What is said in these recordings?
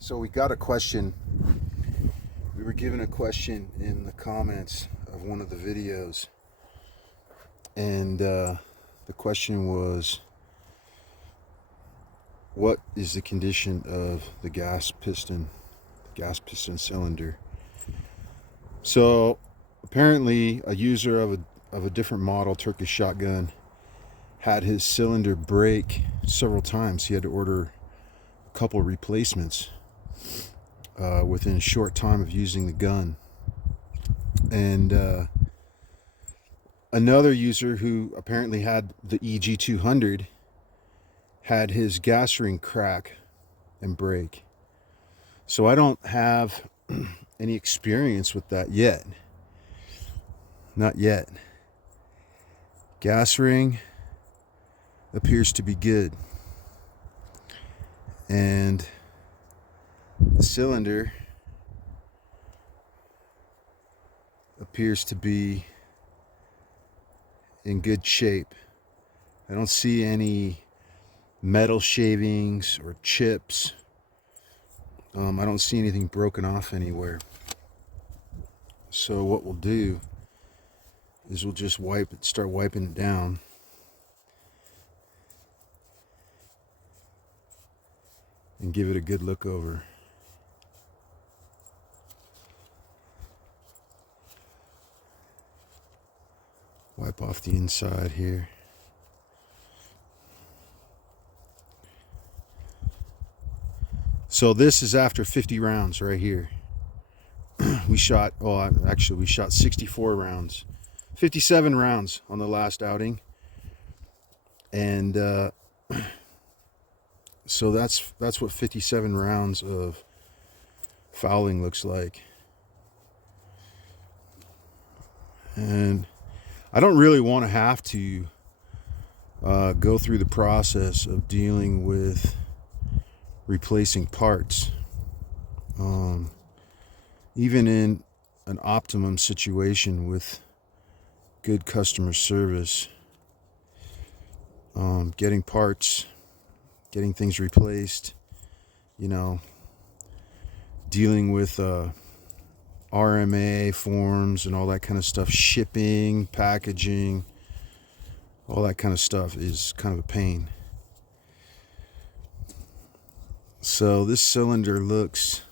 So we got a question. We were given a question in the comments of one of the videos, and the question was, what is the condition of the gas piston cylinder? So apparently a user of a different model Turkish shotgun had his cylinder break several times. He had to order a couple of replacements within a short time of using the gun. And another user who apparently had the eg200 had his gas ring crack and break. So I don't have any experience with that yet. Not yet. Gas ring appears to be good, and the cylinder appears to be in good shape. I don't see any metal shavings or chips. I don't see anything broken off anywhere. So what we'll do is we'll just start wiping it down. And give it a good look over. Wipe off the inside here. So this is after 50 rounds right here. We shot 64 rounds. 57 rounds on the last outing. And so that's what 57 rounds of fouling looks like. And I don't really want to have to go through the process of dealing with replacing parts. Even in an optimum situation with good customer service, getting parts, getting things replaced, dealing with RMA forms and all that kind of stuff, shipping, packaging, all that kind of stuff is kind of a pain. So this cylinder looks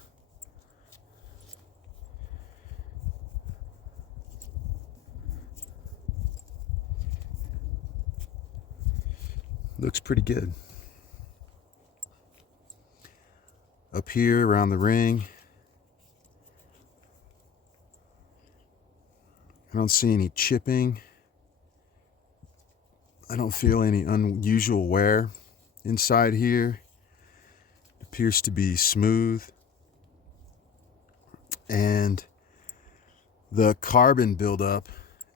pretty good. Up here around the ring, I don't see any chipping. I don't feel any unusual wear inside here. It appears to be smooth. And the carbon buildup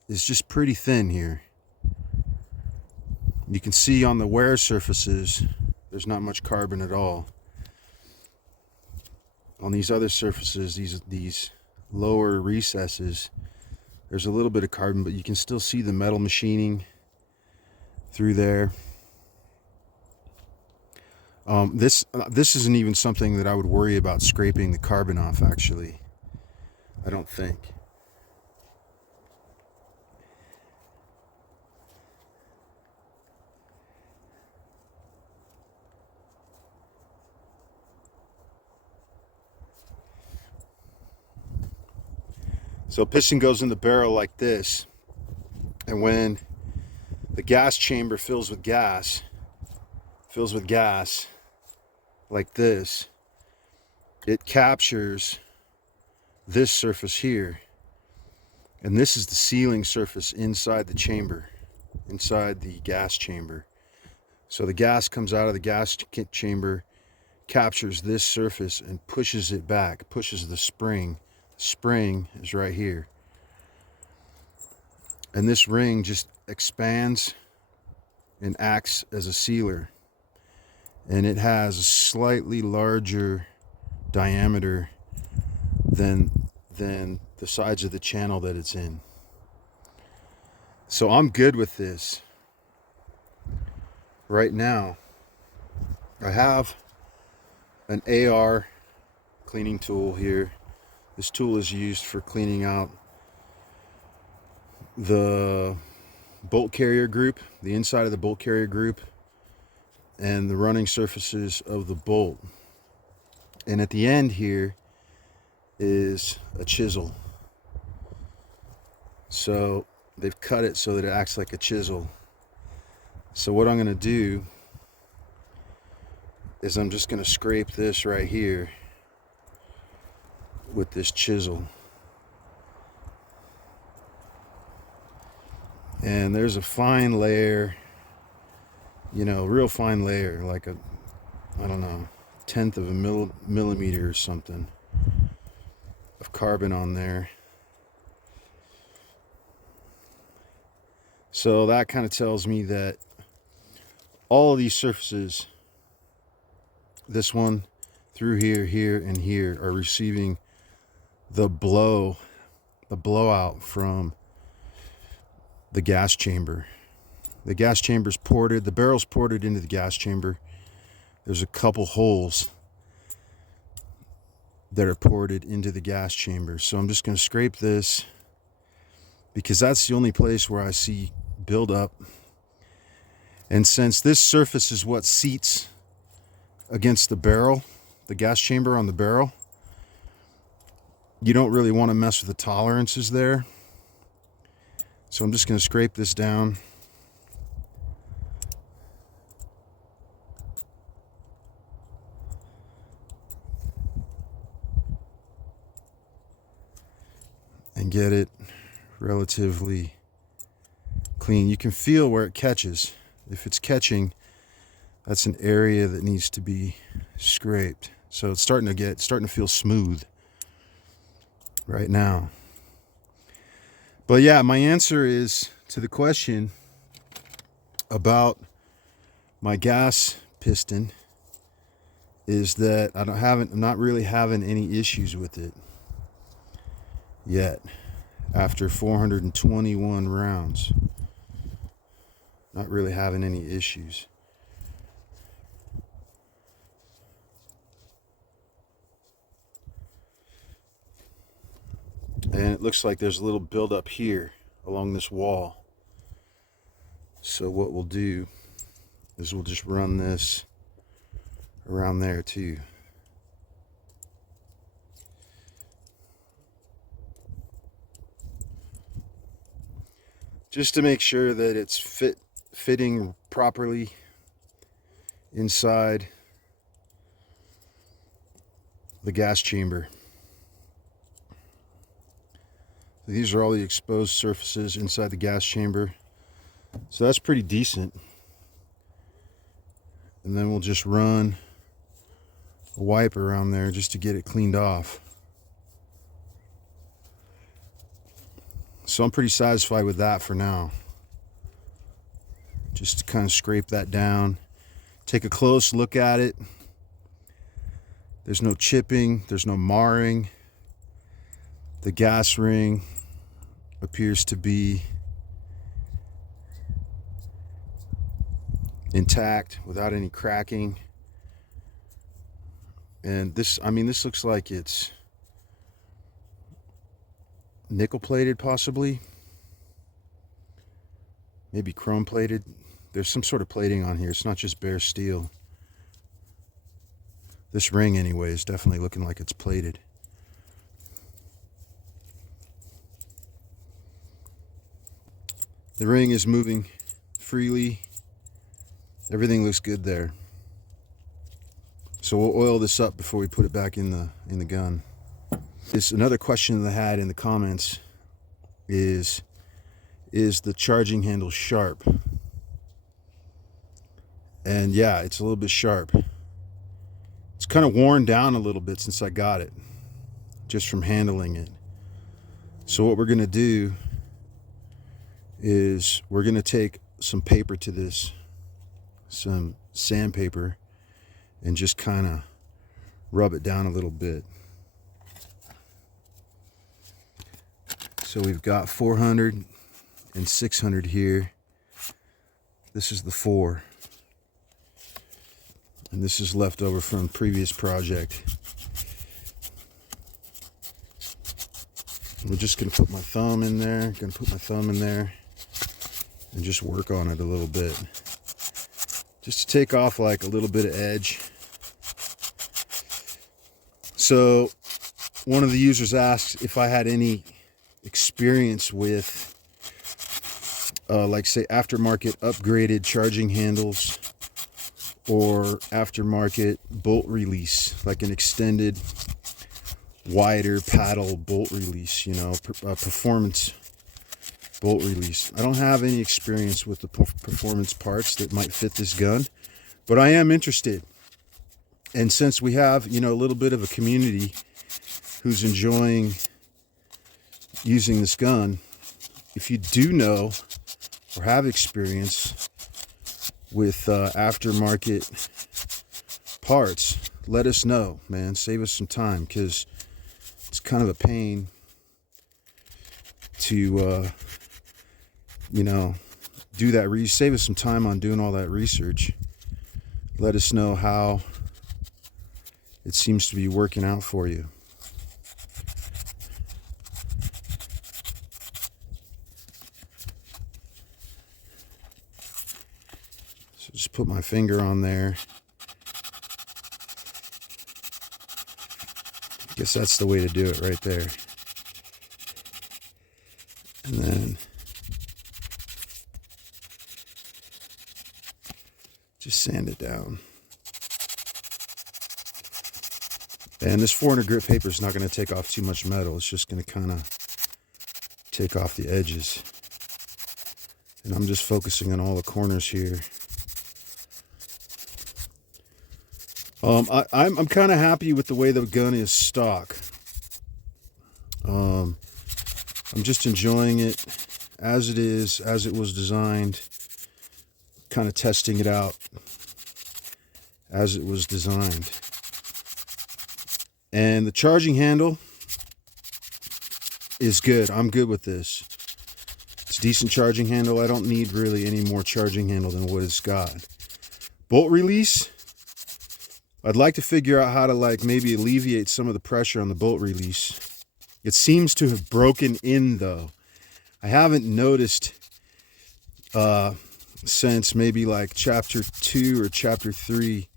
is just pretty thin here. You can see on the wear surfaces, there's not much carbon at all. On these other surfaces, these lower recesses, there's a little bit of carbon, but you can still see the metal machining through there. This isn't even something that I would worry about scraping the carbon off, actually. I don't think. So piston goes in the barrel like this, and when the gas chamber fills with gas like this, it captures this surface here, and this is the sealing surface inside the chamber, inside the gas chamber. So the gas comes out of the gas chamber, captures this surface and pushes it back, pushes the spring. Spring is right here, and this ring just expands and acts as a sealer, and it has a slightly larger diameter than the sides of the channel that it's in. So I'm good with this right now. I have an AR cleaning tool here. This tool is used for cleaning out the bolt carrier group, the inside of the bolt carrier group, and the running surfaces of the bolt. And at the end here is a chisel. So they've cut it so that it acts like a chisel. So what I'm going to do is I'm just going to scrape this right here with this chisel. And there's a fine layer, you know, real fine layer, like a, I don't know, 1/10 of a millimeter or something of carbon on there. So that kind of tells me that all of these surfaces, this one through here, here, and here, are receiving the blowout from the gas chamber. The gas chamber's ported, the barrel's ported into the gas chamber. There's a couple holes that are ported into the gas chamber. So I'm just going to scrape this because that's the only place where I see buildup. And since this surface is what seats against the barrel, the gas chamber on the barrel, you don't really want to mess with the tolerances there. So I'm just going to scrape this down. And get it relatively clean. You can feel where it catches. If it's catching, that's an area that needs to be scraped. So it's starting to feel smooth right now. But yeah, my answer is to the question about my gas piston is that I'm not really having any issues with it yet after 421 rounds. Not really having any issues. And it looks like there's a little buildup here along this wall. So what we'll do is we'll just run this around there too. Just to make sure that it's fitting properly inside the gas chamber. These are all the exposed surfaces inside the gas chamber. So that's pretty decent. And then we'll just run a wipe around there just to get it cleaned off. So I'm pretty satisfied with that for now. Just to kind of scrape that down. Take a close look at it. There's no chipping, there's no marring. The gas ring appears to be intact without any cracking. And this looks like it's nickel plated, possibly. Maybe chrome plated. There's some sort of plating on here. It's not just bare steel. This ring anyway is definitely looking like it's plated. The ring is moving freely. Everything looks good there. So we'll oil this up before we put it back in the gun. This another question that I had in the comments is the charging handle sharp? And yeah, it's a little bit sharp. It's kind of worn down a little bit since I got it, just from handling it. So what we're going to do is we're going to take some paper to this, some sandpaper, and just kind of rub it down a little bit. So we've got 400 and 600 here. This is the 4. And this is left over from previous project. I'm just gonna put my thumb in there, and just work on it a little bit. Just to take off like a little bit of edge. So one of the users asked if I had any experience with like say aftermarket upgraded charging handles or aftermarket bolt release, like an extended wider paddle bolt release, you know, performance bolt release. I don't have any experience with the performance parts that might fit this gun, but I am interested. And since we have, you know, a little bit of a community who's enjoying using this gun, if you do know or have experience with aftermarket parts, let us know, man. Save us some time, because it's kind of a pain to you know, do that. Save us some time on doing all that research. Let us know how it seems to be working out for you. So just put my finger on there. I guess that's the way to do it right there. And then just sand it down. And this 400 grit paper is not going to take off too much metal. It's just going to kind of take off the edges. And I'm just focusing on all the corners here. I'm kind of happy with the way the gun is stock. I'm just enjoying it as it is, as it was designed. Kind of testing it out as it was designed. And the charging handle is good. I'm good with this. It's a decent charging handle. I don't need really any more charging handle than what it's got. Bolt release, I'd like to figure out how to like maybe alleviate some of the pressure on the bolt release. It seems to have broken in though. I haven't noticed since maybe like chapter 2 or chapter 3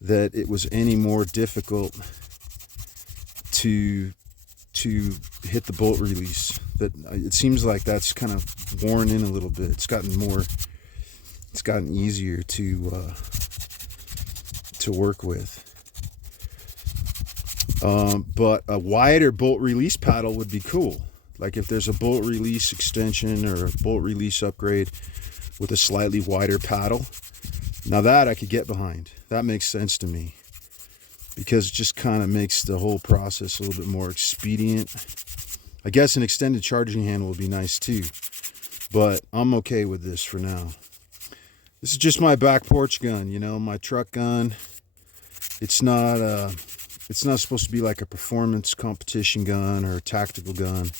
that it was any more difficult to hit the bolt release. That it seems like that's kind of worn in a little bit. It's gotten easier to work with. But a wider bolt release paddle would be cool. Like if there's a bolt release extension or a bolt release upgrade with a slightly wider paddle, now that I could get behind. That makes sense to me, because it just kind of makes the whole process a little bit more expedient. I guess an extended charging handle would be nice too, but I'm okay with this for now. This is just my back porch gun, you know, my truck gun. It's not supposed to be like a performance competition gun or a tactical gun.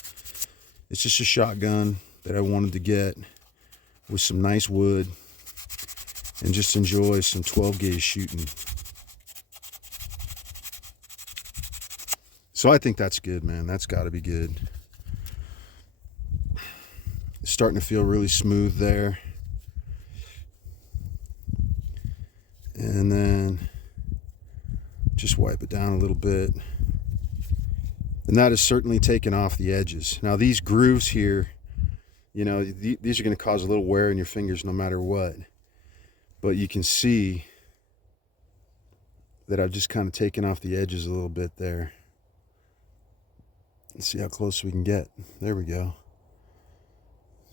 It's just a shotgun that I wanted to get with some nice wood and just enjoy some 12 gauge shooting. So I think that's good, man. That's got to be good. It's starting to feel really smooth there. And then just wipe it down a little bit. And that is certainly taken off the edges. Now these grooves here, you know, these are going to cause a little wear in your fingers no matter what. But you can see that I've just kind of taken off the edges a little bit there. Let's see how close we can get. There we go.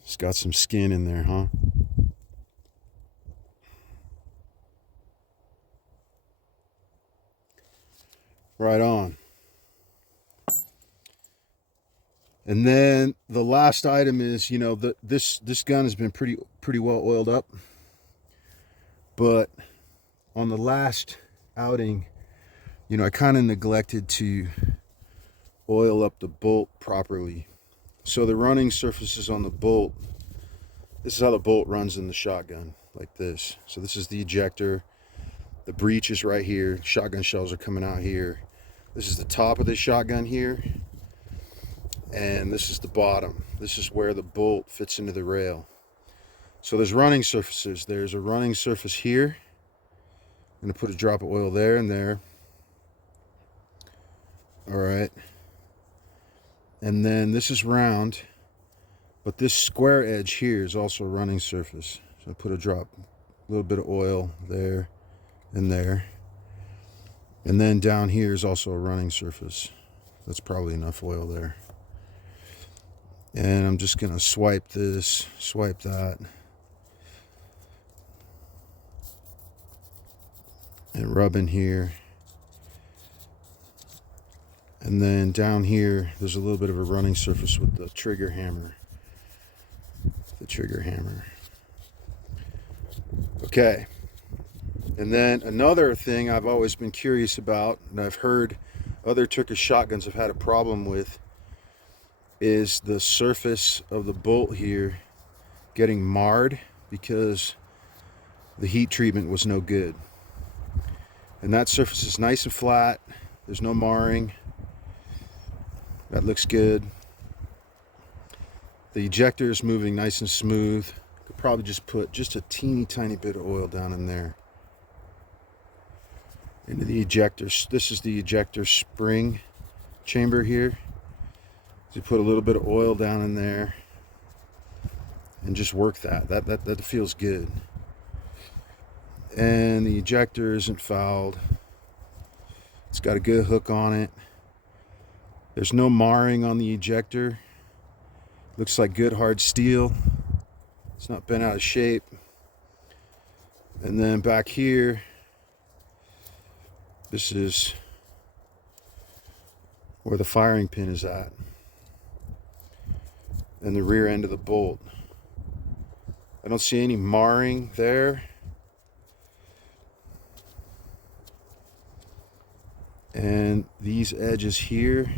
It's got some skin in there, huh? Right on. And then the last item is, you know, this gun has been pretty well oiled up. But on the last outing, you know, I kind of neglected to oil up the bolt properly. So the running surfaces on the bolt, this is how the bolt runs in the shotgun, like this. So this is the ejector. The breech is right here. Shotgun shells are coming out here. This is the top of the shotgun here. and this is the bottom. This is where the bolt fits into the rail. So there's running surfaces. There's a running surface here. I'm going to put a drop of oil there and there. All right. And then this is round, but this square edge here is also a running surface. So I put a drop, a little bit of oil there and there. And then down here is also a running surface. That's probably enough oil there. And I'm just going to swipe this, swipe that. And rub in here. And then down here, there's a little bit of a running surface with the trigger hammer. The trigger hammer. Okay. And then another thing I've always been curious about, and I've heard other Turkish shotguns have had a problem with, is the surface of the bolt here getting marred because the heat treatment was no good. And that surface is nice and flat. There's no marring. That looks good. The ejector is moving nice and smooth. Could probably just put just a teeny tiny bit of oil down in there. Into the ejector. This is the ejector spring chamber here. So you put a little bit of oil down in there and just work that. That feels good. And the ejector isn't fouled. It's got a good hook on it. There's no marring on the ejector. Looks like good hard steel. It's not bent out of shape. And then back here, this is where the firing pin is at. And the rear end of the bolt. I don't see any marring there. And these edges here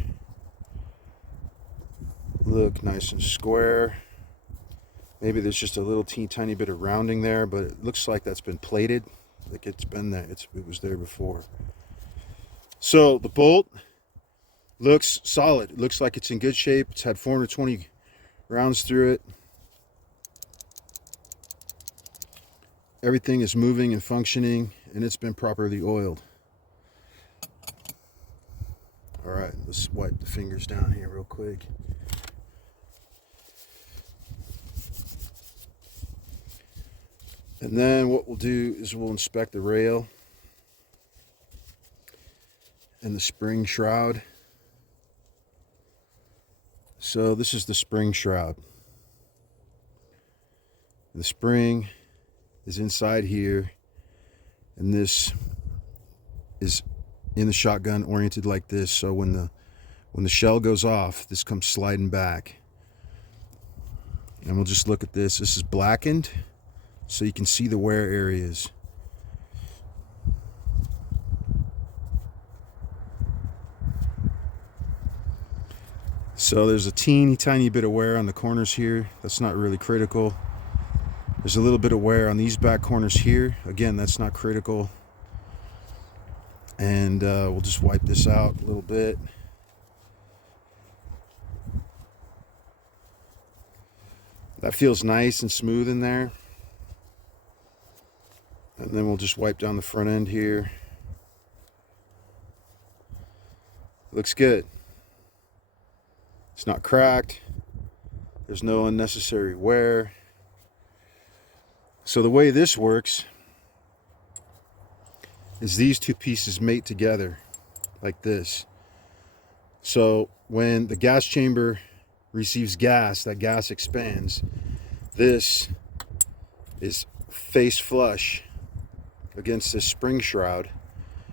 look nice and square. Maybe there's just a little tiny bit of rounding there, but it looks like that's been plated. Like it's been there. It was there before. So the bolt looks solid. It looks like it's in good shape. It's had 420 rounds through it. Everything is moving and functioning, and it's been properly oiled. All right, let's wipe the fingers down here real quick. And then what we'll do is we'll inspect the rail and the spring shroud. So this is the spring shroud. The spring is inside here, and this is in the shotgun oriented like this, so when the shell goes off, this comes sliding back. And we'll just look at this. This is blackened, so you can see the wear areas. So there's a teeny tiny bit of wear on the corners here. That's not really critical. There's a little bit of wear on these back corners here. Again, that's not critical. And we'll just wipe this out a little bit. That feels nice and smooth in there. And then we'll just wipe down the front end here. Looks good. It's not cracked. There's no unnecessary wear. So the way this works is these two pieces mate together like this. So when the gas chamber receives gas, that gas expands. This is face flush against this spring shroud,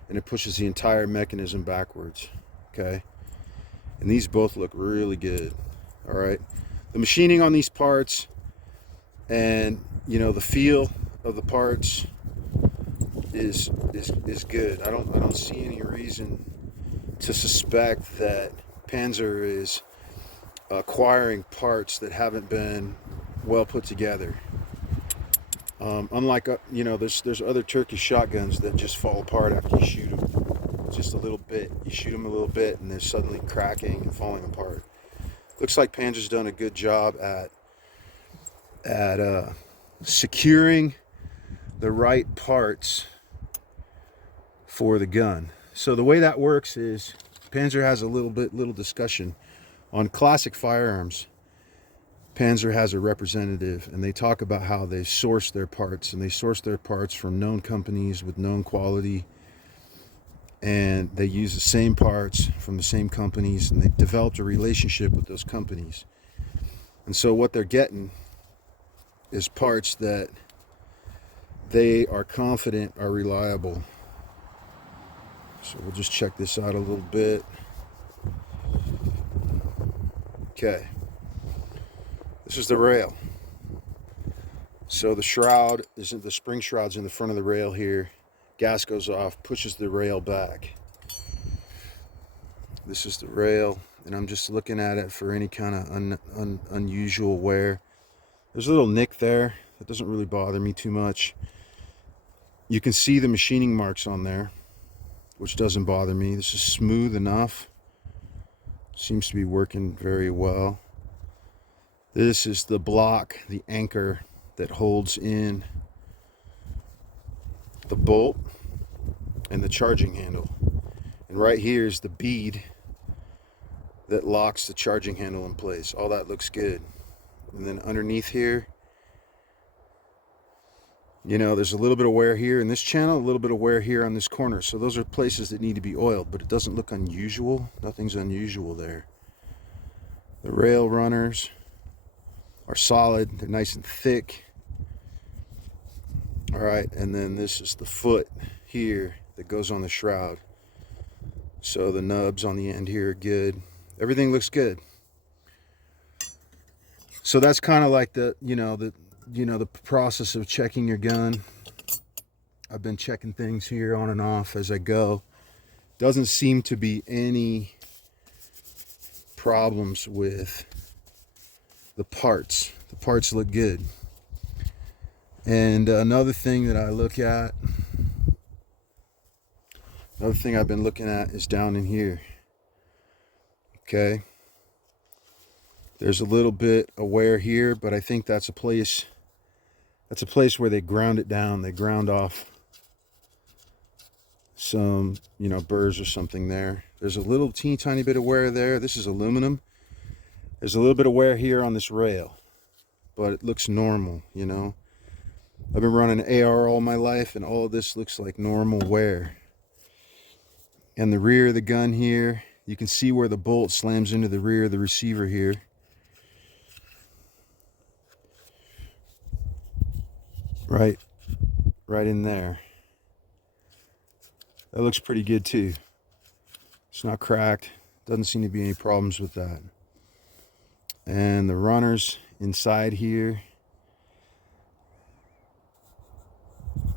and it pushes the entire mechanism backwards. Okay, and these both look really good. All right, the machining on these parts and the feel of the parts is good. I don't see any reason to suspect that Panzer is acquiring parts that haven't been well put together. Unlike there's other Turkish shotguns that just fall apart after you shoot them just a little bit. You shoot them a little bit and they're suddenly cracking and falling apart. Looks like Panzer's done a good job at securing the right parts for the gun. So the way that works is Panzer has a little discussion on classic firearms. Panzer has a representative, and they talk about how they source their parts, and they source their parts from known companies with known quality, and they use the same parts from the same companies, and they've developed a relationship with those companies. And so what they're getting is parts that they are confident are reliable. So we'll just check this out a little bit. Okay. This is the rail. So the shroud isn't, the spring shroud's in the front of the rail here. Gas goes off, pushes the rail back. This is the rail, and I'm just looking at it for any kind of unusual wear. There's a little nick there. That doesn't really bother me too much. You can see the machining marks on there, which doesn't bother me. This is smooth enough. Seems to be working very well. This is the block, the anchor that holds in the bolt and the charging handle. And right here is the bead that locks the charging handle in place. All that looks good. And then underneath here, you know, there's a little bit of wear here in this channel, a little bit of wear here on this corner. So those are places that need to be oiled, but it doesn't look unusual. Nothing's unusual there. The rail runners are solid. They're nice and thick. All right, and then this is the foot here that goes on the shroud. So the nubs on the end here are good. Everything looks good. So that's kind of like the process of checking your gun. I've been checking things here on and off as I go. Doesn't seem to be any problems with the parts. The parts look good. And another thing that I look at, another thing I've been looking at is down in here. Okay. There's a little bit of wear here, but I think that's a place where they ground it down. They ground off some, burrs or something there. There's a little teeny tiny bit of wear there. This is aluminum. There's a little bit of wear here on this rail, but it looks normal, I've been running AR all my life, and all of this looks like normal wear. And the rear of the gun here, you can see where the bolt slams into the rear of the receiver here. Right in there. That looks pretty good too. It's not cracked. Doesn't seem to be any problems with that. And the runners inside here,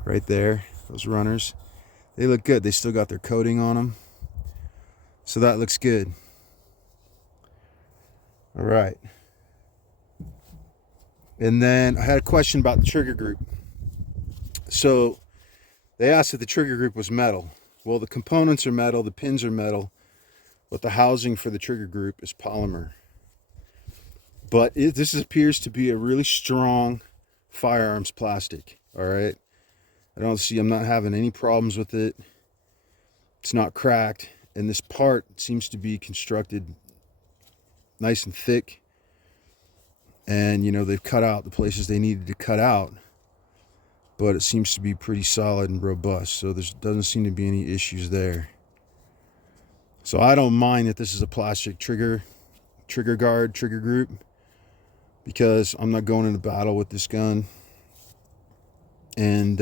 right there, those runners, they look good. They still got their coating on them, so that looks good. All right. And then I had a question about the trigger group. So they asked if the trigger group was metal. Well, the components are metal, the pins are metal, but the housing for the trigger group is polymer. But this appears to be a really strong firearms plastic. All right. I'm not having any problems with it. It's not cracked. And this part seems to be constructed nice and thick. And, they've cut out the places they needed to cut out. But it seems to be pretty solid and robust. So there doesn't seem to be any issues there. So I don't mind that this is a plastic trigger guard, trigger group, because I'm not going into battle with this gun. And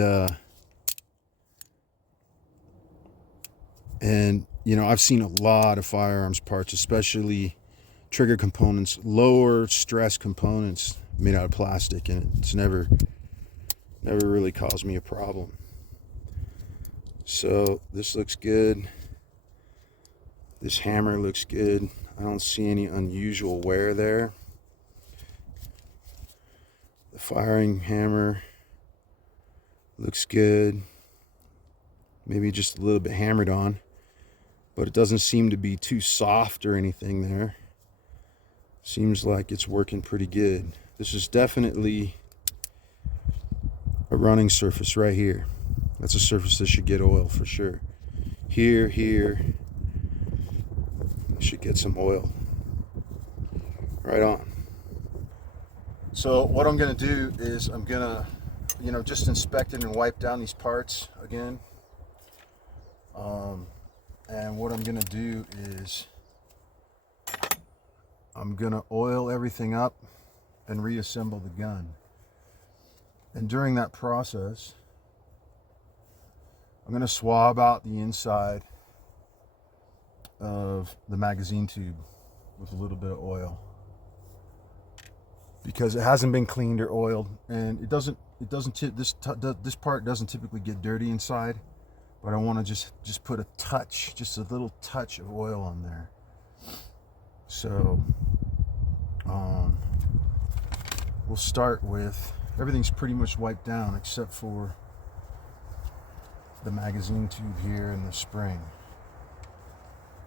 I've seen a lot of firearms parts, especially trigger components, lower stress components made out of plastic, and it's never really caused me a problem. So this looks good. This hammer looks good. I don't see any unusual wear there. The firing hammer looks good. Maybe just a little bit hammered on, but it doesn't seem to be too soft or anything there. Seems like it's working pretty good. This is definitely a running surface right here. That's a surface that should get oil for sure. Here, should get some oil. Right on. So what I'm going to do is I'm going to, just inspect it and wipe down these parts again. And what I'm going to do is I'm going to oil everything up and reassemble the gun. And during that process, I'm going to swab out the inside of the magazine tube with a little bit of oil, because it hasn't been cleaned or oiled, and this part doesn't typically get dirty inside, but I want to just put just a little touch of oil on there. So we'll start with, everything's pretty much wiped down except for the magazine tube here and the spring.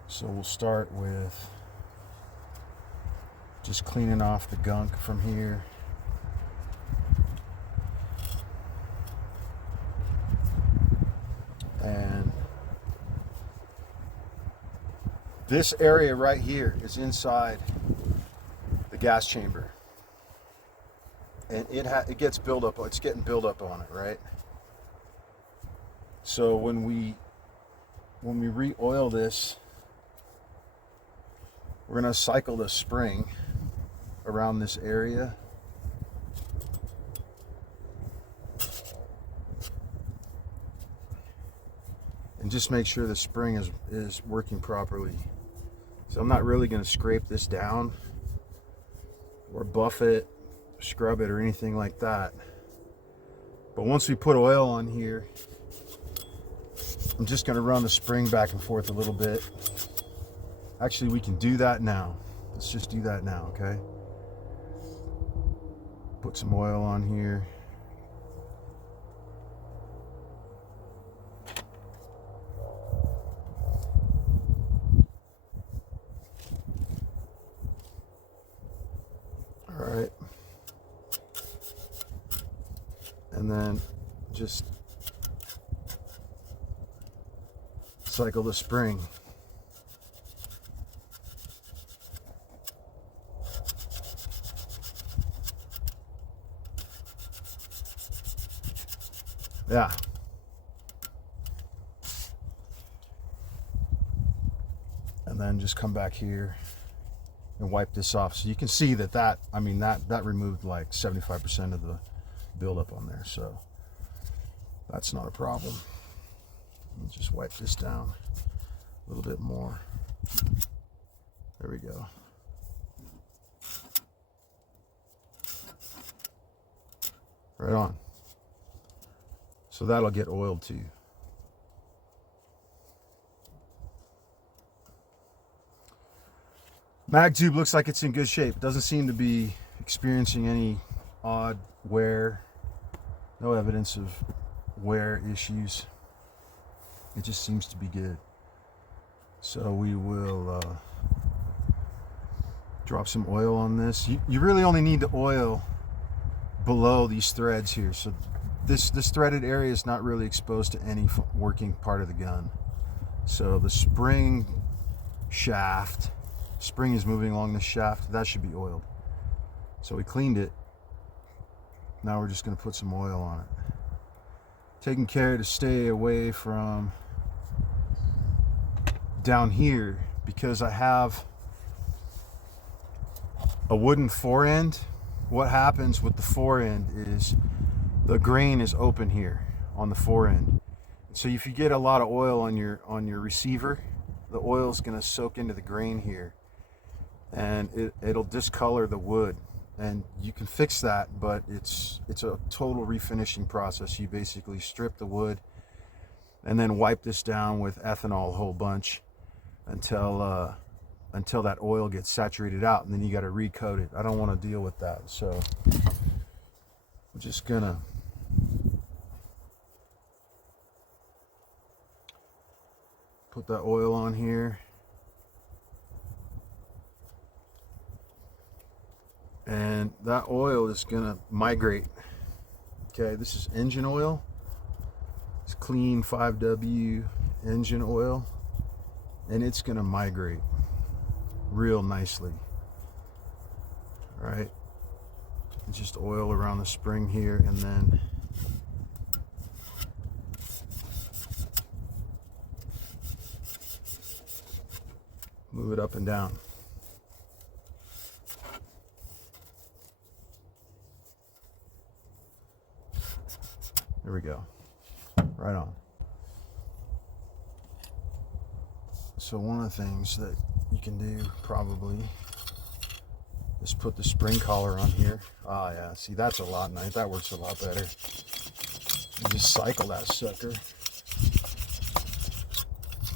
So we'll start with just cleaning off the gunk from here. And this area right here is inside the gas chamber. And it gets built up, it's getting built up on it, right? So when we re-oil this, we're going to cycle the spring around this area. And just make sure the spring is working properly. So I'm not really going to scrape this down or buff it, scrub it, or anything like that. But once we put oil on here, I'm just going to run the spring back and forth a little bit. Actually, we can do that now. Let's just do that now, okay? Put some oil on here. All right. And then just cycle the spring. Yeah. And then just come back here and wipe this off. So you can see that removed like 75% of the buildup on there. So that's not a problem. Let's just wipe this down a little bit more. There we go. Right on. So that'll get oiled too. Mag tube looks like it's in good shape. It doesn't seem to be experiencing any odd wear. No evidence of wear issues. It just seems to be good. So we will drop some oil on this. You really only need the oil below these threads here. So this threaded area is not really exposed to any working part of the gun. So the spring is moving along the shaft. That should be oiled. So we cleaned it. Now we're just going to put some oil on it. Taking care to stay away from down here, because I have a wooden forend. What happens with the forend is the grain is open here on the forend. So if you get a lot of oil on your receiver, the oil is going to soak into the grain here, and it'll discolor the wood. And you can fix that, but it's a total refinishing process. You basically strip the wood and then wipe this down with ethanol a whole bunch until that oil gets saturated out, and then you got to recoat it. I don't want to deal with that, so I'm just gonna put that oil on here. and that oil is gonna migrate. Okay, this is engine oil. It's clean 5W engine oil, and it's gonna migrate real nicely. All right, just oil around the spring here, and then move it up and down. There we go. Right on. So one of the things that you can do probably is put the spring collar on here. Ah, yeah. See, that's a lot nice. That works a lot better. You just cycle that sucker.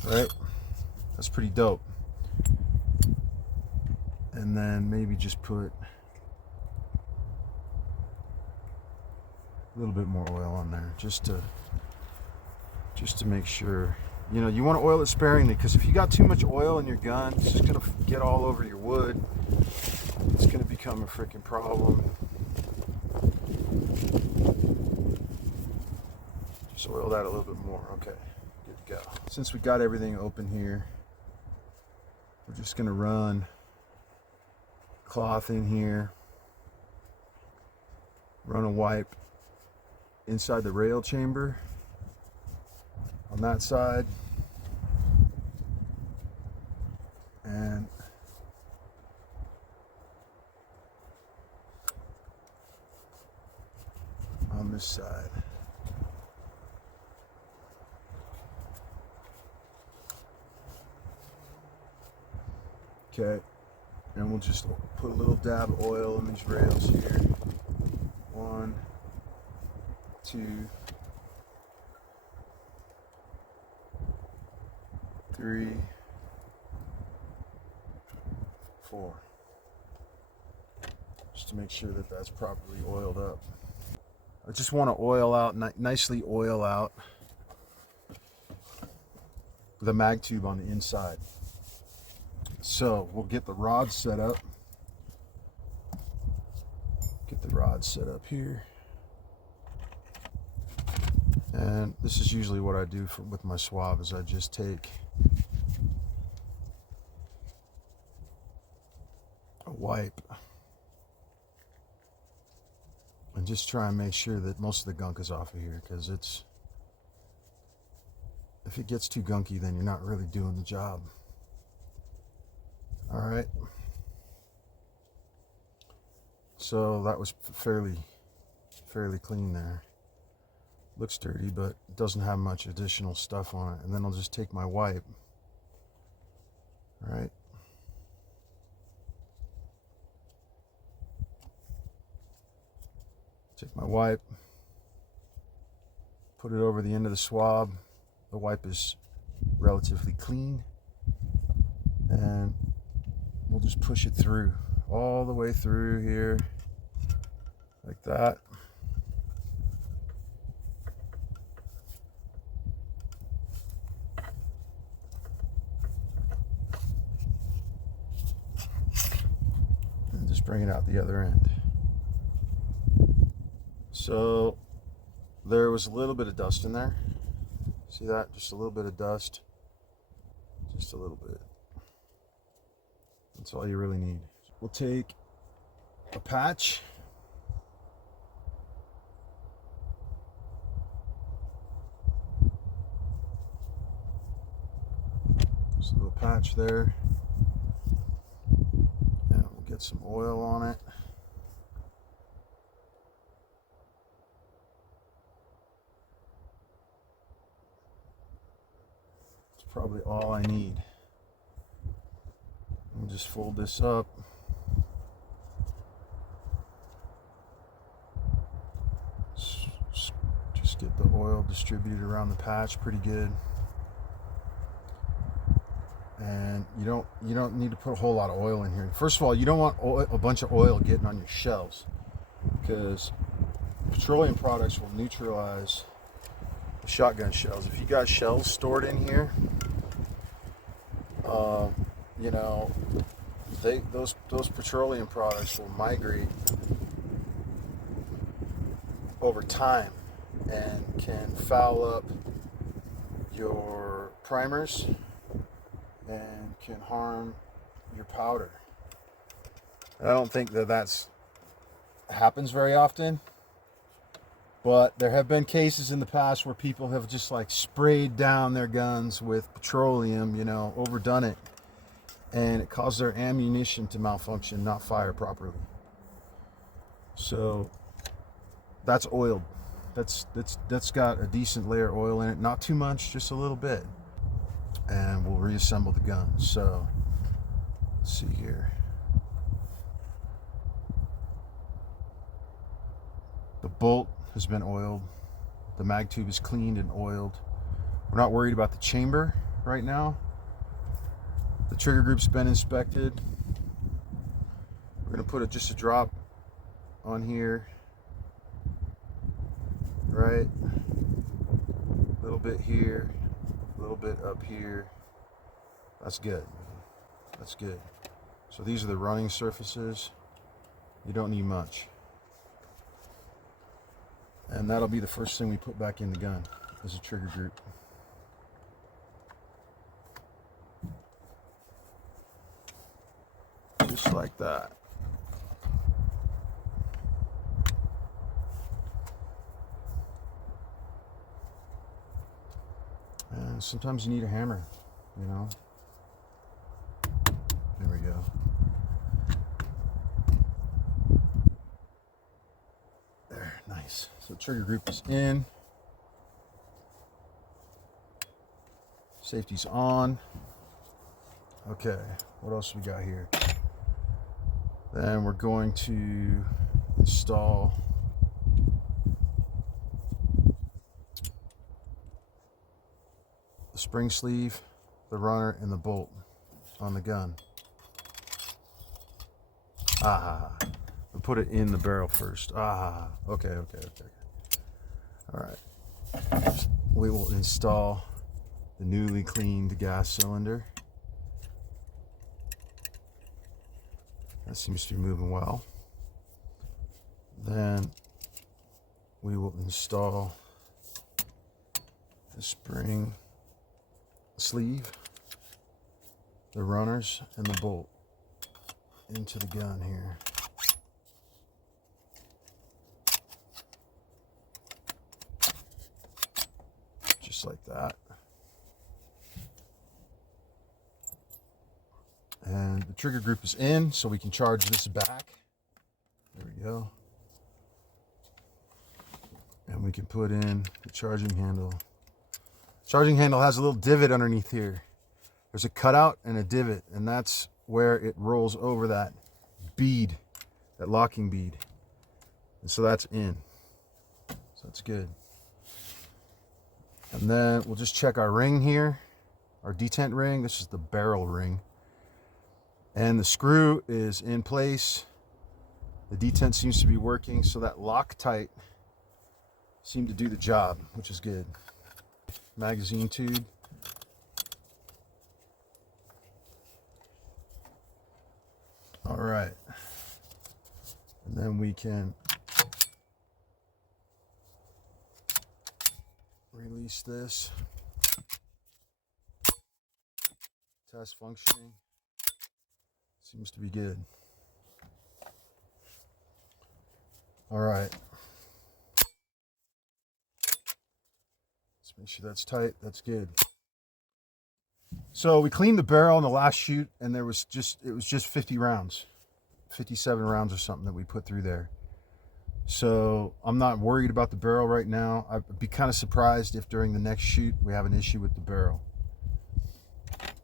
Right? That's pretty dope. And then maybe just put a little bit more oil on there, just to make sure. You know, you want to oil it sparingly, because if you got too much oil in your gun, it's just gonna get all over your wood. It's gonna become a freaking problem. Just oil that a little bit more. Okay, good to go. Since we got everything open here, we're just gonna run cloth in here, run a wipe inside the rail chamber on that side, and on this side. Okay, and we'll just put a little dab of oil in these rails here. 1, 2, 3, 4. Just to make sure that that's properly oiled up. I just want to oil out, nicely oil out the mag tube on the inside. So we'll get the rod set up. Get the rod set up here. And this is usually what I do with my swab, is I just take a wipe and just try and make sure that most of the gunk is off of here, because if it gets too gunky, then you're not really doing the job. All right. So that was fairly clean there. Looks dirty, but it doesn't have much additional stuff on it. And then I'll just take my wipe. All right. Take my wipe, put it over the end of the swab. The wipe is relatively clean, and we'll just push it through, all the way through here, like that. And just bring it out the other end. So there was a little bit of dust in there. See that? Just a little bit of dust. Just a little bit. That's all you really need. We'll take a patch. Just a little patch there. And we'll get some oil on it. Probably all I need. We'll just fold this up. Just get the oil distributed around the patch pretty good. And you don't need to put a whole lot of oil in here. First of all, you don't want a bunch of oil getting on your shells, because petroleum products will neutralize the shotgun shells. If you got shells stored in here, you know, those petroleum products will migrate over time and can foul up your primers and can harm your powder. I don't think that happens very often, but there have been cases in the past where people have just like sprayed down their guns with petroleum, you know, overdone it, and it caused their ammunition to malfunction, not fire properly. So that's oiled. That's got a decent layer of oil in it, not too much, just a little bit, and we'll reassemble the gun. So let's see here. The bolt has been oiled. The mag tube is cleaned and oiled. We're not worried about the chamber right now. The trigger group's been inspected. We're gonna put just a drop on here. Right, a little bit here, a little bit up here. That's good. That's good. So these are the running surfaces. You don't need much. And that'll be the first thing we put back in the gun, is a trigger group. Just like that. And sometimes you need a hammer, you know. There we go. There, nice. So trigger group is in. Safety's on. Okay, what else we got here? Then we're going to install the spring sleeve, the runner, and the bolt on the gun. We'll put it in the barrel first. Okay. All right. We will install the newly cleaned gas cylinder. That seems to be moving well. Then we will install the spring sleeve, the runners, and the bolt into the gun here. Just like that. And the trigger group is in, so we can charge this back. There we go. And we can put in the charging handle. Charging handle has a little divot underneath here. There's a cutout and a divot, and that's where it rolls over that bead, that locking bead. And so that's in. So that's good. And then we'll just check our ring here, our detent ring. This is the barrel ring. And the screw is in place. The detent seems to be working, so that Loctite seemed to do the job, which is good. Magazine tube. All right. And then we can release this. Test functioning. Seems to be good. All right. Let's make sure that's tight. That's good. So we cleaned the barrel in the last shoot, and it was just 50 rounds, 57 rounds or something that we put through there. So I'm not worried about the barrel right now. I'd be kind of surprised if during the next shoot we have an issue with the barrel.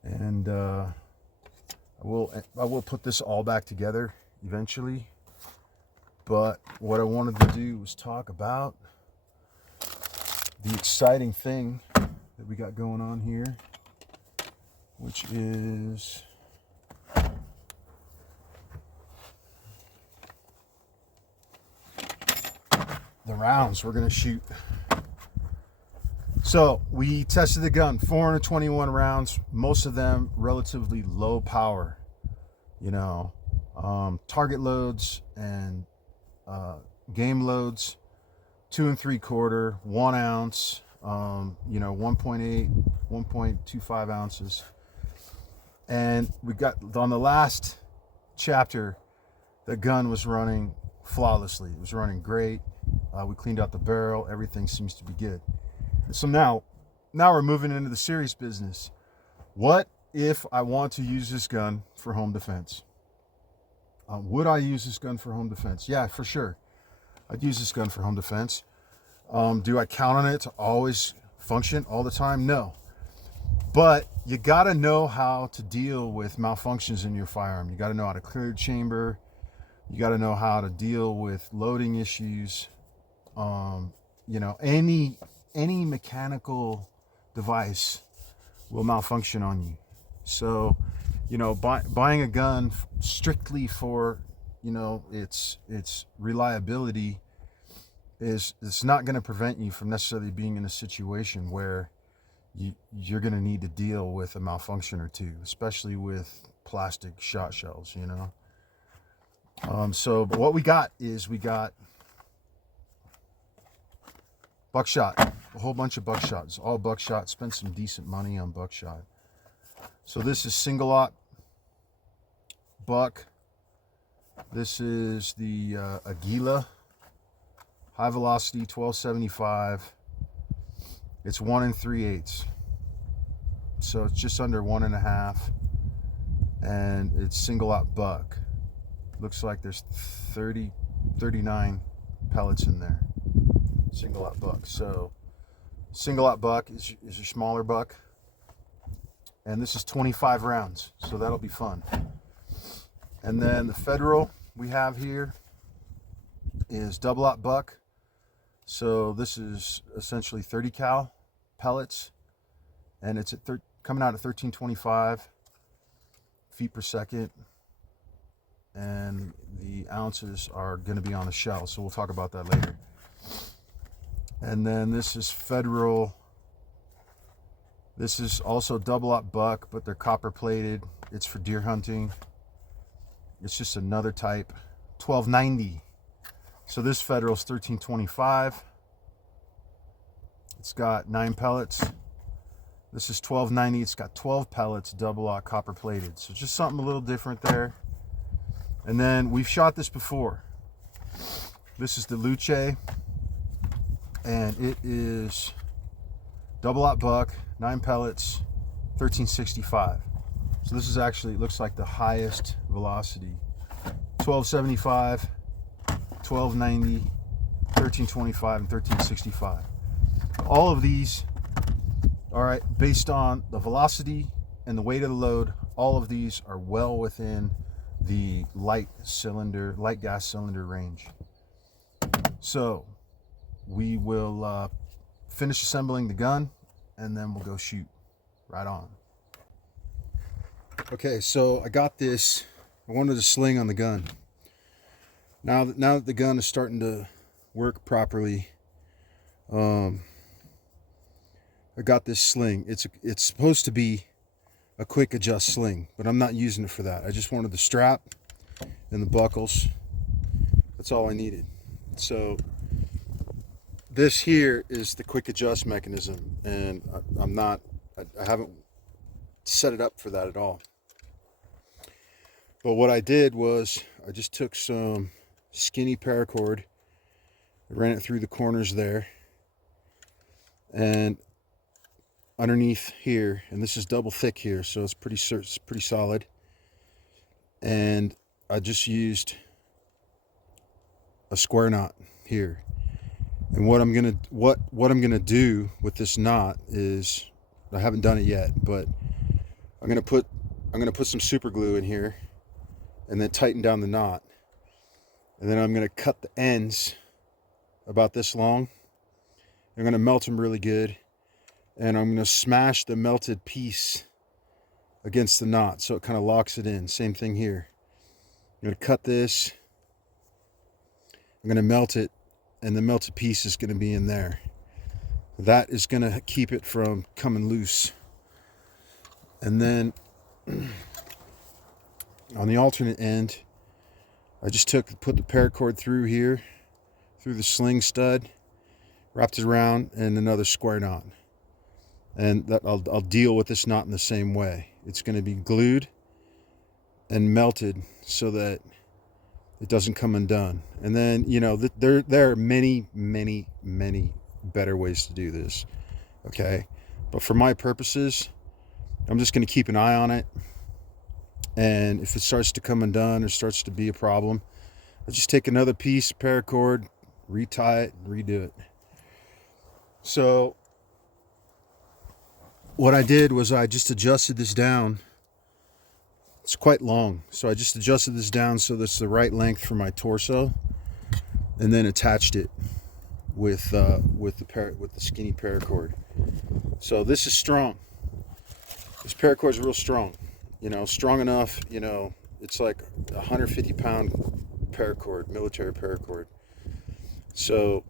And I will put this all back together eventually. But what I wanted to do was talk about the exciting thing that we got going on here, which is the rounds we're going to shoot. So we tested the gun, 421 rounds, most of them relatively low power. you know, target loads and game loads, 2 3/4, 1 ounce, you know, 1.8, 1.25 ounces. And we got on the last chapter, the gun was running flawlessly. It was running great. We cleaned out the barrel. Everything seems to be good. So now we're moving into the serious business. What if I want to use this gun for home defense? Would I use this gun for home defense? Yeah, for sure. I'd use this gun for home defense. Do I count on it to always function all the time? No. But you got to know how to deal with malfunctions in your firearm. You got to know how to clear the chamber. You got to know how to deal with loading issues. You know, any mechanical device will malfunction on you. So, you know, buying a gun strictly for, you know, its reliability it's not going to prevent you from necessarily being in a situation where you're going to need to deal with a malfunction or two, especially with plastic shot shells, you know. So but what we got is we got Buckshot, a whole bunch of Buckshot. It's all Buckshot. Spent some decent money on Buckshot. So this is single-aught Buck. This is the Aguila high velocity 1275. It's 1 3/8, so it's just under 1.5, and it's single-aught Buck. Looks like there's 39 pellets in there. Single-aught Buck. So single-aught Buck is your smaller Buck, and this is 25 rounds, so that'll be fun. And then the Federal we have here is double-aught Buck. So this is essentially 30 cal pellets, and it's at coming out at 1325 feet per second, and the ounces are going to be on the shell, so we'll talk about that later. And then this is Federal. This is also double-aught Buck, but they're copper plated. It's for deer hunting. It's just another type. 1290. So this Federal's 1325. It's got 9 pellets. This is 1290. It's got 12 pellets, double-aught copper plated. So just something a little different there. And then we've shot this before. This is the Luce, and it is double-aught Buck, 9 pellets, 1365. So this is actually, it looks like the highest velocity. 1275, 1290, 1325, and 1365. All of these, all right, based on the velocity and the weight of the load, all of these are well within the light gas cylinder range. So we will finish assembling the gun, and then we'll go shoot. Right on. Okay, so I got this. I wanted a sling on the gun. Now that the gun is starting to work properly, I got this sling. It's supposed to be a quick adjust sling, but I'm not using it for that. I just wanted the strap and the buckles. That's all I needed. So this here is the quick adjust mechanism, and I haven't set it up for that at all. But what I did was I just took some skinny paracord, ran it through the corners there, and underneath here, and this is double thick here, so it's pretty solid. And I just used a square knot here. And what I'm gonna do with this knot is, I haven't done it yet, but I'm gonna put some super glue in here, and then tighten down the knot. And then I'm gonna cut the ends about this long. I'm gonna melt them really good, and I'm gonna smash the melted piece against the knot so it kind of locks it in. Same thing here. I'm gonna cut this, I'm gonna melt it, and the melted piece is gonna be in there. That is gonna keep it from coming loose. And then On the alternate end, I just put the paracord through here, through the sling stud, wrapped it around, and another square knot. And that I'll deal with this knot in the same way. It's going to be glued and melted so that it doesn't come undone. And then, you know, there are many better ways to do this. Okay, but for my purposes, I'm just going to keep an eye on it. And if it starts to come undone or starts to be a problem, I'll just take another piece of paracord, retie it, and redo it. So what I did was I just adjusted this down. It's quite long, so I just adjusted this down so that's the right length for my torso, and then attached it with the skinny paracord. So this is strong. This paracord is real strong. You know, strong enough. You know, it's like 150-pound paracord, military paracord. So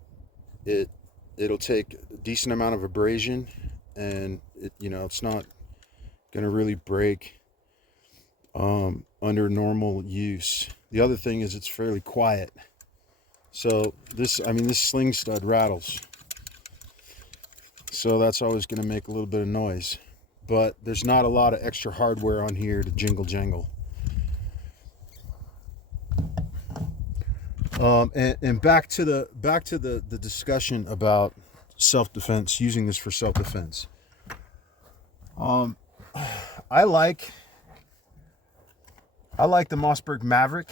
it'll take a decent amount of abrasion, and it's not going to really break under normal use. The other thing is it's fairly quiet. So this sling stud rattles. So that's always going to make a little bit of noise. But there's not a lot of extra hardware on here to jingle jangle. And back to the discussion about self-defense, using this for self-defense. I like the Mossberg Maverick.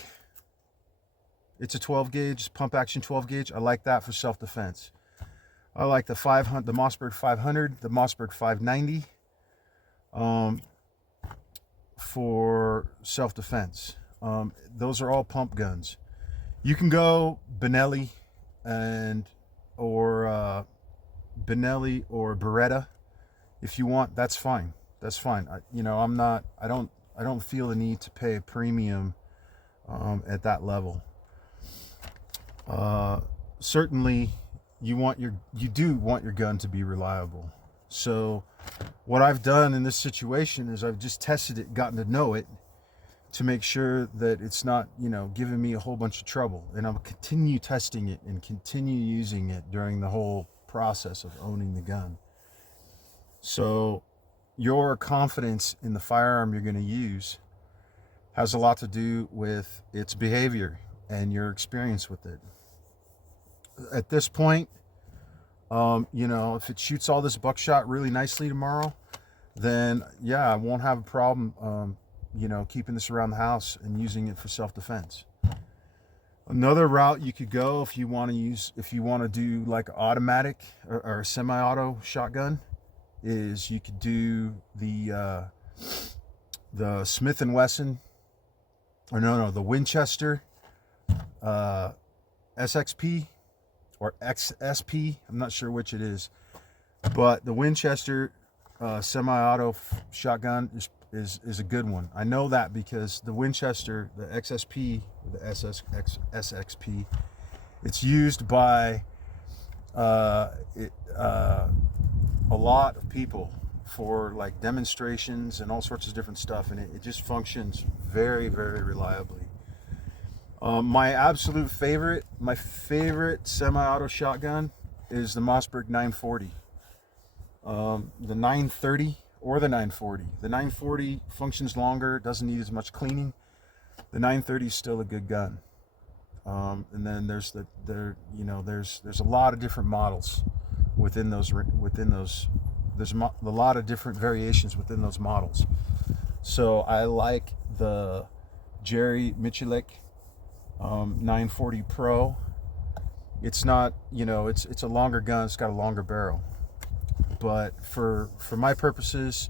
It's a 12 gauge, pump action 12 gauge. I like that for self-defense. I like the Mossberg 500, the Mossberg 590 for self-defense. Those are all pump guns. You can go Benelli or Beretta if you want. That's fine. That's fine. I don't feel the need to pay a premium at that level. Certainly you do want your gun to be reliable. So what I've done in this situation is I've just tested it, gotten to know it, to make sure that it's not, giving me a whole bunch of trouble. And I'll continue testing it and continue using it during the whole process of owning the gun. So your confidence in the firearm you're going to use has a lot to do with its behavior and your experience with it. At this point, if it shoots all this buckshot really nicely tomorrow, then yeah, I won't have a problem, keeping this around the house and using it for self-defense. Another route you could go if you want to do like automatic or a semi-auto shotgun, is you could do the Smith & Wesson, the Winchester SXP or XSP. I'm not sure which it is, but the Winchester semi-auto shotgun is a good one. I know that because the Winchester, the XSP, the SXP, it's used by a lot of people for like demonstrations and all sorts of different stuff, and it just functions very, very reliably. My favorite semi-auto shotgun is the Mossberg 940. The 930 or the 940. The 940 functions longer, doesn't need as much cleaning. The 930 is still a good gun. And then there's a lot of different models within those. There's a lot of different variations within those models. So I like the Jerry Miculek 940 Pro. It's not, it's a longer gun. It's got a longer barrel. But for my purposes,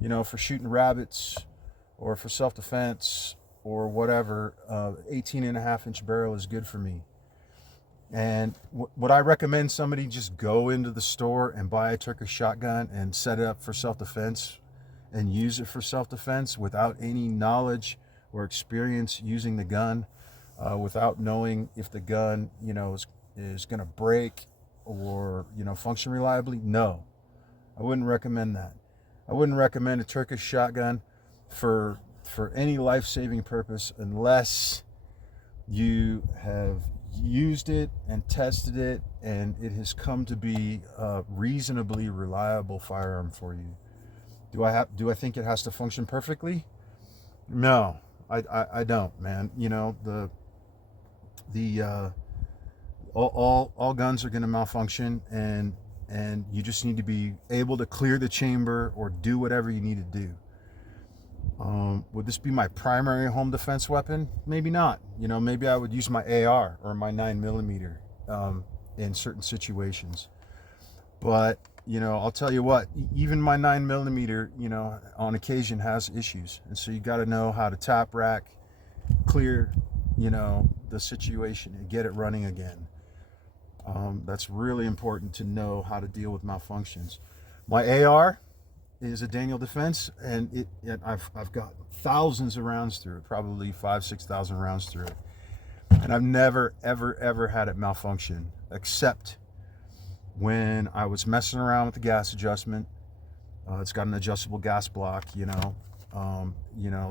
for shooting rabbits or for self-defense or whatever, 18.5-inch barrel is good for me. And would I recommend somebody just go into the store and buy a Turkish shotgun and set it up for self-defense and use it for self-defense without any knowledge or experience using the gun, without knowing if the gun, is going to break or, function reliably? No, I wouldn't recommend that. I wouldn't recommend a Turkish shotgun for for any life-saving purpose unless you have used it and tested it and it has come to be a reasonably reliable firearm for you. Do I think it has to function perfectly? No, I don't, man. You know, all guns are going to malfunction, and you just need to be able to clear the chamber or do whatever you need to do. Would this be my primary home defense weapon? Maybe not. You know, maybe I would use my AR or my 9mm in certain situations. But, you know, I'll tell you what, even my 9mm, you know, on occasion has issues. And so you got to know how to tap rack, clear, you know, the situation and get it running again. That's really important to know how to deal with malfunctions. My AR is a Daniel Defense, and I've got thousands of rounds through it, probably 5,000-6,000 rounds through it, and I've never ever had it malfunction, except when I was messing around with the gas adjustment. It's got an adjustable gas block, you know.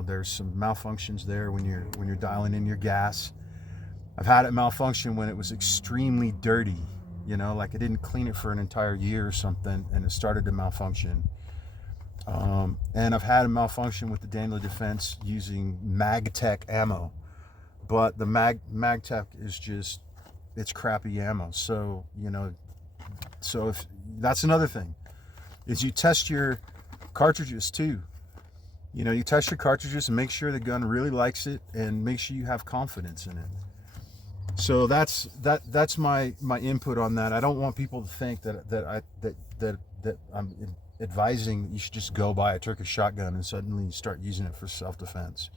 There's some malfunctions there when you're dialing in your gas. I've had it malfunction when it was extremely dirty, you know, like I didn't clean it for an entire year or something, and it started to malfunction. And I've had a malfunction with the Daniel Defense using MagTech ammo, but the MagTech is just, it's crappy ammo. So, you know, so if that's another thing, is you test your cartridges too. You know, you test your cartridges and make sure the gun really likes it, and make sure you have confidence in it. So that's my input on that. I don't want people to think that I'm advising that you should just go buy a Turkish shotgun and suddenly start using it for self-defense,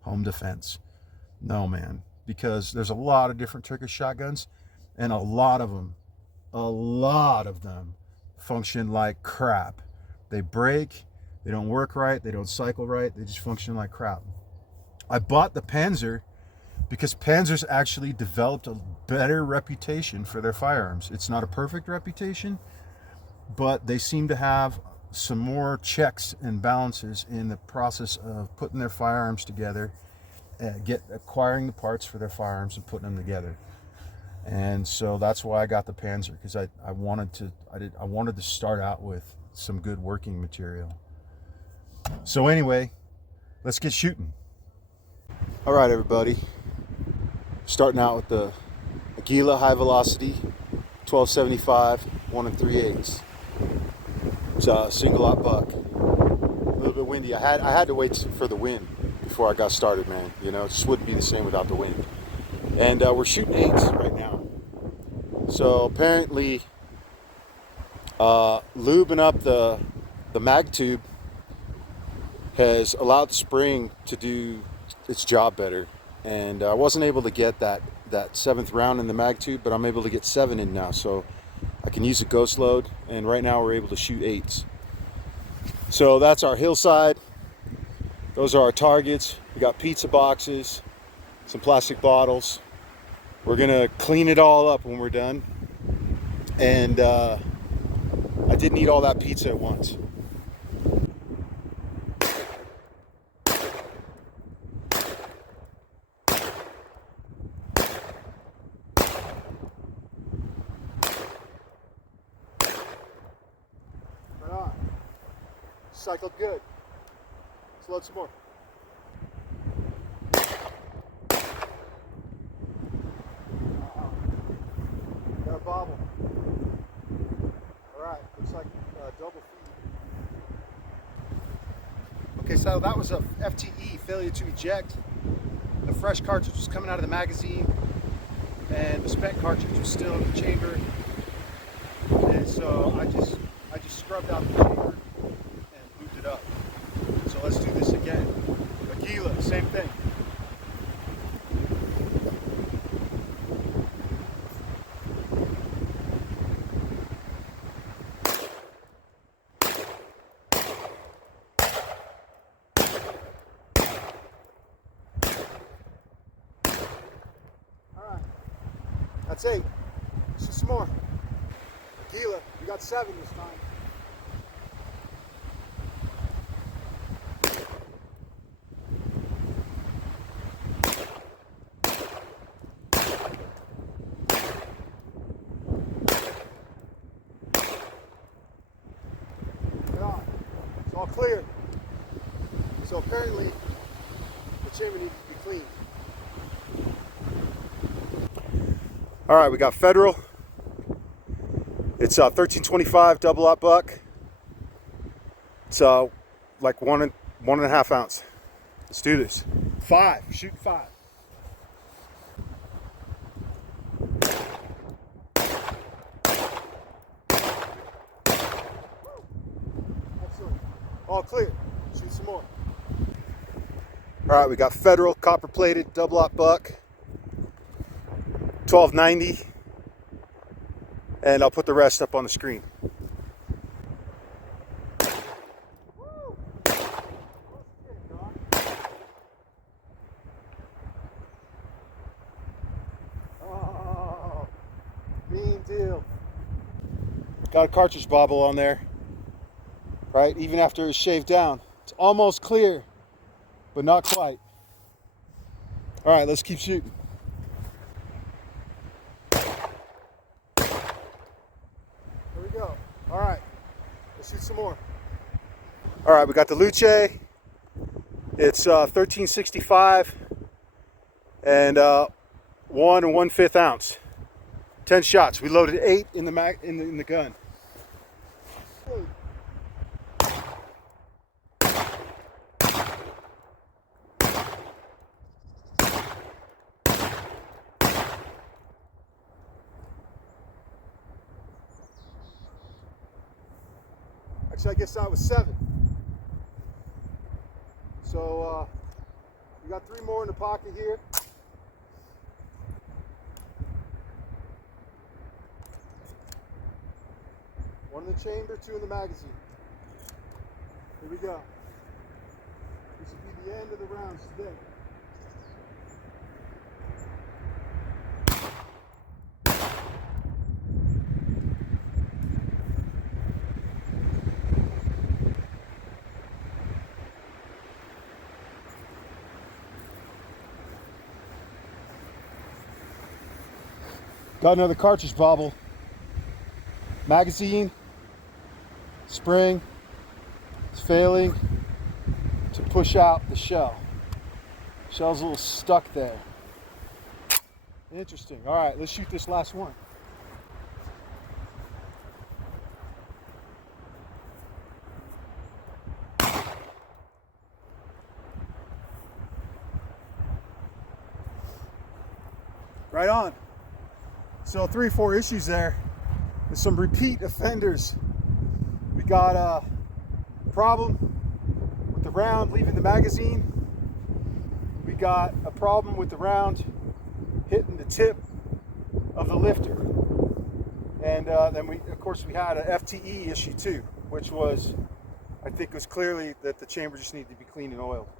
home defense. No, man, because there's a lot of different Turkish shotguns, and a lot of them function like crap. They break, they don't work right, they don't cycle right, they just function like crap. I bought the Panzer because Panzer's actually developed a better reputation for their firearms. It's not a perfect reputation, but they seem to have some more checks and balances in the process of putting their firearms together, acquiring the parts for their firearms and putting them together. And so that's why I got the Panzer, because I wanted to start out with some good working material. So anyway, let's get shooting. All right, everybody. Starting out with the Aguila high velocity 1275 1 3/8. It's a single out buck. A little bit windy. I had to wait for the wind before I got started, man. You know, it just wouldn't be the same without the wind. And we're shooting 8s right now. So apparently, lubing up the mag tube has allowed the spring to do its job better. And I wasn't able to get that 7th round in the mag tube, but I'm able to get 7 in now, so I can use a ghost load. And right now we're able to shoot 8s. So that's our hillside. Those are our targets. We got pizza boxes, some plastic bottles. We're gonna clean it all up when we're done. And I didn't eat all that pizza at once. Cycled good. Let's load some more. Got a bobble. All right, looks like double feed. Okay, so that was a FTE, failure to eject. The fresh cartridge was coming out of the magazine, and the spent cartridge was still in the chamber. And so I just scrubbed out the chamber and lubed it up. So let's do this again. Aguila, same thing. That's 8. Let's do some more. Aguila, we got 7 this time. All clear. So apparently the chamber needs to be cleaned. All right, we got Federal. It's 1325 double aught buck. It's like 1.5 ounce. Let's do this. 5, shoot 5. Excellent. All clear. Shoot some more. All right, we got Federal copper plated double aught buck. 1290. And I'll put the rest up on the screen. Oh, mean deal. Got a cartridge bobble on there, right? Even after it's shaved down. It's almost clear, but not quite. All right, let's keep shooting. There we go. All right, let's shoot some more. All right, we got the Luce. It's 1365 and 1 1/5 ounce. 10 shots. We loaded 8 in the gun. Actually, I guess that was 7. So we got 3 more in the pocket here. One in the chamber, 2 in the magazine. Here we go. This will be the end of the rounds today. Got another cartridge bobble. Magazine, spring, it's failing to push out the shell. Shell's a little stuck there. Interesting. All right, let's shoot this last one. Right on. So 3 or 4 issues there. There's some repeat offenders. We got a problem with the round leaving the magazine. We got a problem with the round hitting the tip of the lifter. And then of course we had a FTE issue too, which was, I think was clearly that the chamber just needed to be cleaned and oiled.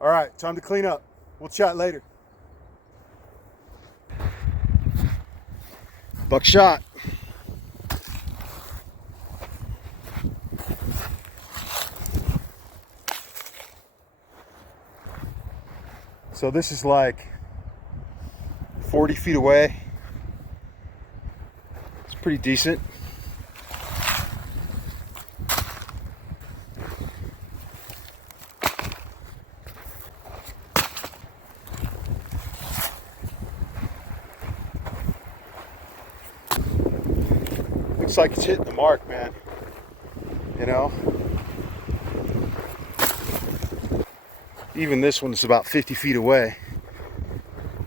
All right, time to clean up. We'll chat later. Buckshot. So this is like 40 feet away. It's pretty decent. Looks like it's hitting the mark, man. You know? Even this one is about 50 feet away.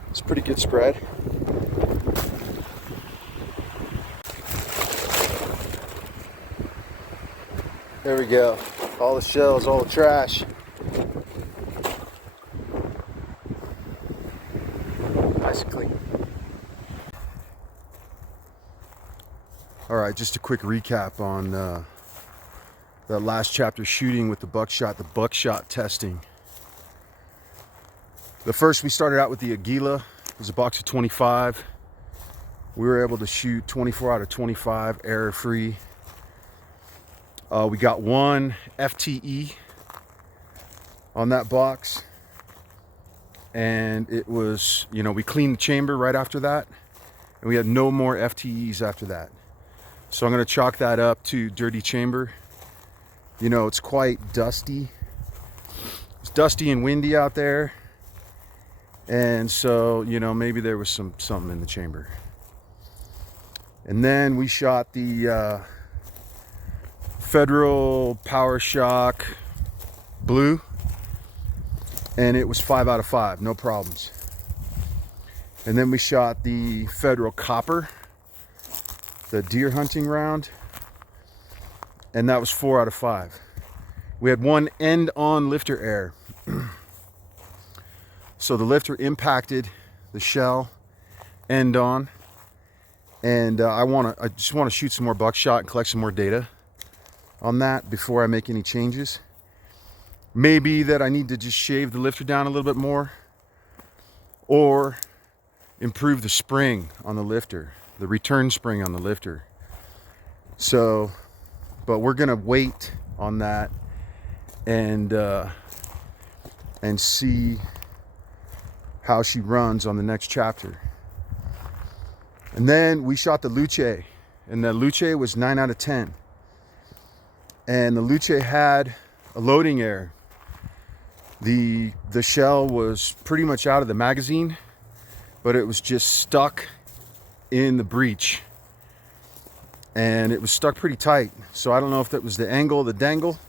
It's a pretty good spread. There we go. All the shells, all the trash. Nice and clean. All right, just a quick recap on that last chapter shooting with the buckshot testing. The first, we started out with the Aguila. It was a box of 25. We were able to shoot 24 out of 25 error-free. We got 1 FTE on that box. And it was, you know, we cleaned the chamber right after that. And we had no more FTEs after that. So I'm going to chalk that up to dirty chamber. You know, it's quite dusty. It's dusty and windy out there. And so, you know, maybe there was something in the chamber. And then we shot the Federal Power Shock Blue, and it was 5 out of 5, no problems. And then we shot the Federal Copper, the deer hunting round, and that was 4 out of 5. We had one end-on lifter error. So the lifter impacted the shell end on, and I just want to shoot some more buckshot and collect some more data on that before I make any changes. Maybe that I need to just shave the lifter down a little bit more, or improve the spring on the lifter, the return spring on the lifter. So, but we're gonna wait on that and see how she runs on the next chapter. And then we shot the Luce, and the Luce was 9 out of 10. And the Luce had a loading error. The shell was pretty much out of the magazine, but it was just stuck in the breech. And it was stuck pretty tight. So I don't know if that was the angle of the dangle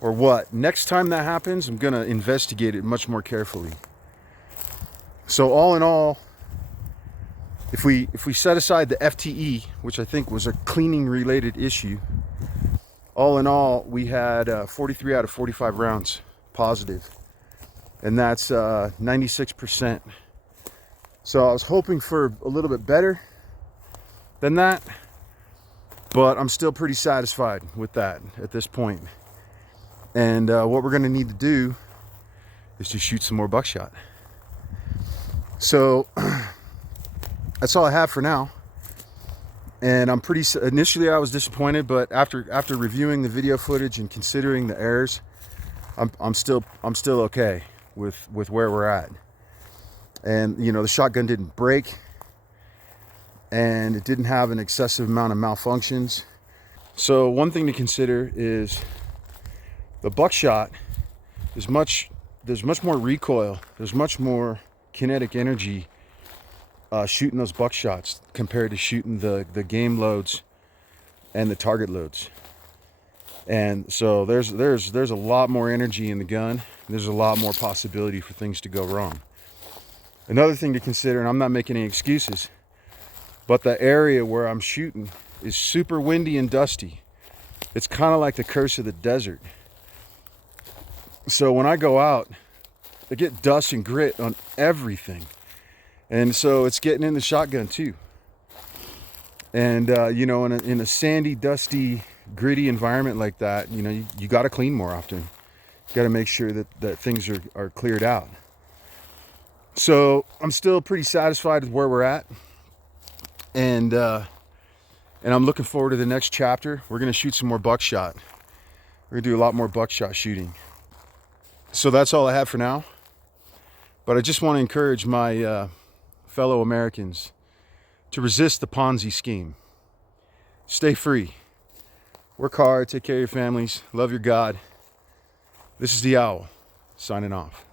or what. Next time that happens, I'm gonna investigate it much more carefully. So all in all, if we set aside the FTE, which I think was a cleaning related issue, all in all, we had 43 out of 45 rounds positive, and that's 96%. So I was hoping for a little bit better than that, but I'm still pretty satisfied with that at this point. And what we're gonna need to do is to shoot some more buckshot. So that's all I have for now. And I'm initially I was disappointed, but after reviewing the video footage and considering the errors, I'm still okay with where we're at. And you know, the shotgun didn't break, and it didn't have an excessive amount of malfunctions. So one thing to consider is the buckshot is there's much more recoil, there's much more kinetic energy shooting those buckshots compared to shooting the game loads and the target loads. And so there's a lot more energy in the gun. There's a lot more possibility for things to go wrong. Another thing to consider, and I'm not making any excuses, but the area where I'm shooting is super windy and dusty. It's kind of like the curse of the desert. So when I go out, I get dust and grit on everything. And so it's getting in the shotgun too. And you know, in a sandy, dusty, gritty environment like that, you know, you got to clean more often. You got to make sure that things are cleared out. So I'm still pretty satisfied with where we're at. And I'm looking forward to the next chapter. We're going to shoot some more buckshot. We're going to do a lot more buckshot shooting. So that's all I have for now. But I just want to encourage my fellow Americans to resist the Ponzi scheme. Stay free. Work hard. Take care of your families. Love your God. This is the Owl, signing off.